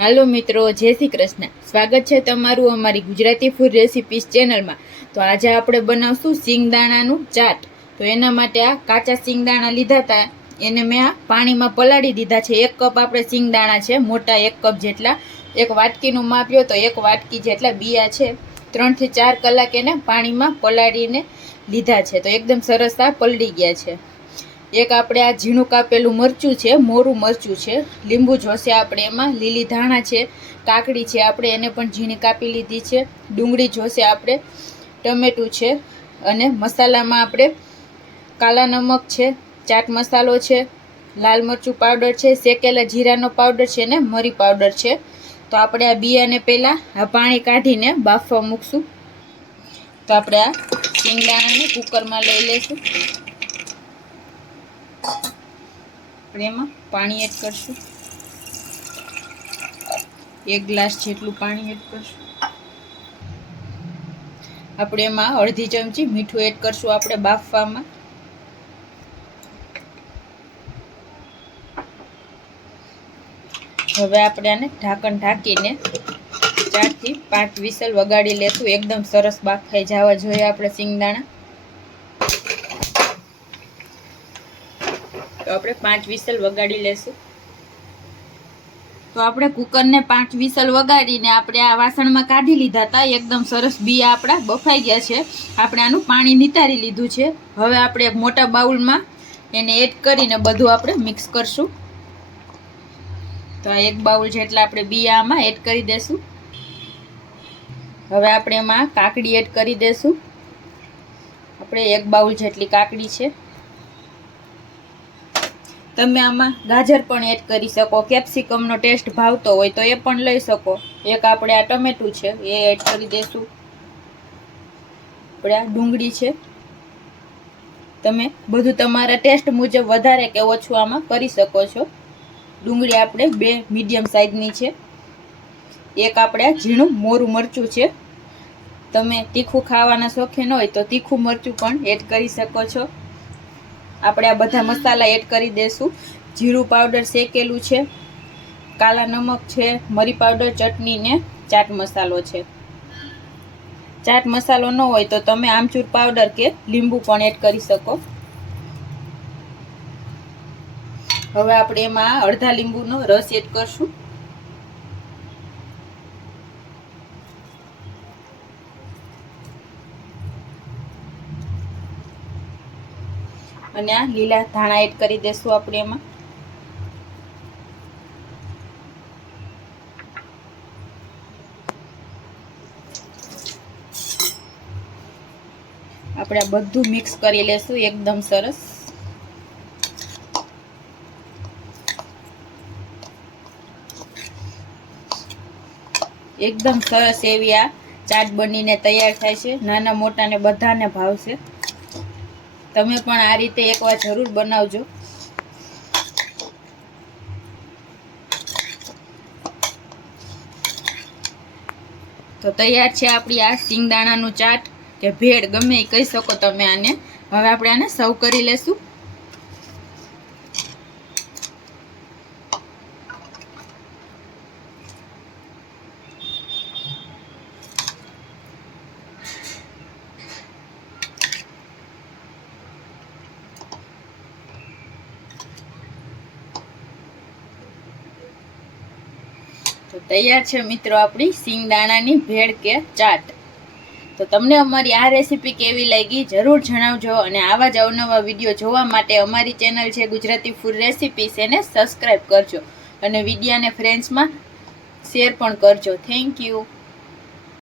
હાલો મિત્રો, જય શ્રી કૃષ્ણ. સ્વાગત છે તમારું અમારી ગુજરાતી ફૂડ રેસિપીસ ચેનલમાં તો આજે આપણે બનાવશું સિંગદાણાનું ચાટ. તો એના માટે આ કાચા સિંગદાણા લીધા હતા. એને મેં આ પાણીમાં પલાળી દીધા છે. એક કપ આપણે સિંગદાણા છે, મોટા એક કપ જેટલા. એક વાટકીનું માપ્યો તો એક વાટકી જેટલા બિયા છે. ત્રણથી ચાર કલાક એને પાણીમાં પલાળીને લીધા છે. તો એકદમ સરસ આ પલળી ગયા છે. એક આપણે આ ઝીણું કાપેલું મરચું છે, મોરું મરચું છે. લીંબુ જોશે આપણે એમાં, લીલી ધાણા છે, કાકડી છે આપણે એને પણ ઝીણી કાપી લીધી છે. ડુંગળી જોશે આપણે, ટમેટું છે અને મસાલામાં આપણે કાલા નમક છે, ચાટ મસાલો છે, લાલ મરચું પાવડર છે, શેકેલા જીરાનો પાવડર છે ને મરી પાવડર છે. તો આપણે આ બિયાને પહેલાં આ પાણી કાઢીને બાફવા મૂકશું. તો આપણે આ શિંગદાણાને કુકરમાં લઈ લઈશું. આપણે એમાં પાણી એડ કરશું. એક ગ્લાસ જેટલું પાણી એડ કરશું. આપણે એમાં અડધી ચમચી મીઠું એડ કરશું આપણે બાફવામાં. હવે આપણે આને ઢાંકણ ઢાંકીને ચારથી પાંચ વિસલ વગાડી લેશું. એકદમ સરસ બાફાઈ જવા જોઈએ આપણે સિંગદાણા તો આપણે પાંચ વિસલ વગાડી લેશું. તો આપણે કુકરને પાંચ વિસલ વગાડીને આપણે આ વાસણમાં કાઢી લીધા હતા. એકદમ સરસ બિયા આપણા બફાઈ ગયા છે. આપણે આનું પાણી નિતારી લીધું છે. હવે આપણે મોટા બાઉલમાં એને એડ કરીને બધું આપણે મિક્સ કરશું. તો આ એક બાઉલ જેટલા આપણે બિયા આમાં એડ કરી દેશું. હવે આપણે એમાં કાકડી એડ કરી દેશું. આપણે એક બાઉલ જેટલી કાકડી છે. તમે આમાં ગાજર પણ એડ કરી શકો. કેપ્સિકમનો ટેસ્ટ ભાવતો હોય તો એ પણ લઈ શકો. એક આપણે આ ટમેટું છે, એ એડ કરી દેશું. આપણે આ ડુંગળી છે. તમે બધું તમારા ટેસ્ટ મુજબ વધારે કે ઓછું આમાં કરી શકો છો. ડુંગળી આપણે બે મીડિયમ સાઇઝની છે. એક આપણે આ ઝીણું મોરું મરચું છે. તમે તીખું ખાવાના શોખીન હોય તો તીખું મરચું પણ એડ કરી શકો છો. આપણે આ બધા મસાલા એડ કરી દઈશું જીરું પાવડર શેકેલું છે. કાલા નમક છે, મરી પાવડર, ચટણી ને ચાટ મસાલો છે. ચાટ મસાલો ન હોય તો તમે આમચૂર પાવડર કે લીંબુ પણ એડ કરી શકો. હવે આપણે એમાં અડધા લીંબુનો રસ એડ કરશું. અને આ લીલા ધાણા એડ કરી દેશું આપણે એમાં. આપણે બધું મિક્સ કરી લેશું, એકદમ સરસ. એકદમ સરસ એવી આ ચાટ બનીને તૈયાર થાય છે. નાના મોટાને બધાને ભાવશે. તમે પણ આ રીતે એકવાર જરૂર બનાવજો. તો તૈયાર છે આપણી આ સિંગદાણાનું ચાટ, કે ભેળ ગમે એ કહી શકો તમે આને. હવે આપણે આને સર્વ કરી લેશું. તો તૈયાર છે મિત્રો આપણી સિંગદાણાની ભેળ કે ચાટ. તો તમને અમારી આ રેસીપી કેવી લાગી જરૂર જણાવજો અને આવા જ અવનવા વીડિયો જોવા માટે અમારી ચેનલ છે ગુજરાતી ફૂડ રેસીપીસ એને સબસ્ક્રાઈબ કરજો અને વિડીયાને ફ્રેન્ડ્સમાં શેર પણ કરજો. Thank you